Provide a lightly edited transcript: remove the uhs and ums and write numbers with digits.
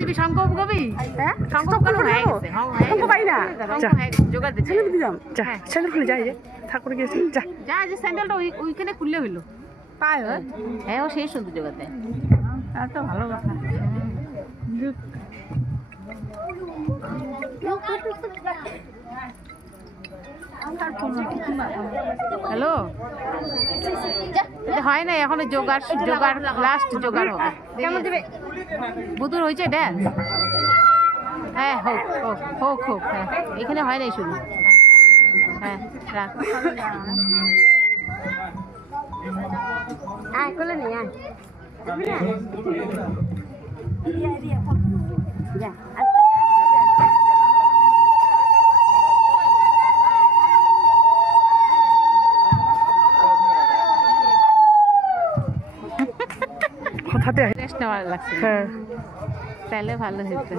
দিবি শঙ্খ কবি? হ্যাঁ শঙ্খ কেন হয়ে গেছে? শঙ্খ পাই না। জোগাড় দিচ্ছি। স্যান্ডেল দিলাম যা স্যান্ডেল খুলে যাই যে ঠাকুর গিয়েছি যা যা যে স্যান্ডেলটা ওইখানে খুললে হইলো। পায় হ্যাঁ ও সেই শুনতে জোগাতে। আর তো ভালো কথা। হ্যালো হয় না এখনো জোগাড় লাস্ট জোগাড় হবে। কেমন দেবে বুতুর হয়েছে ড্যান্স? হ্যাঁ হোক হোক হোক হোক হ্যাঁ এখানে হয় নাই শুধু। হ্যাঁ রাখ। আয় কোলে নে আয় যা কথাতে রেস্ট নেওয়ার লাগছে। হ্যাঁ তাহলে ভালো হতো।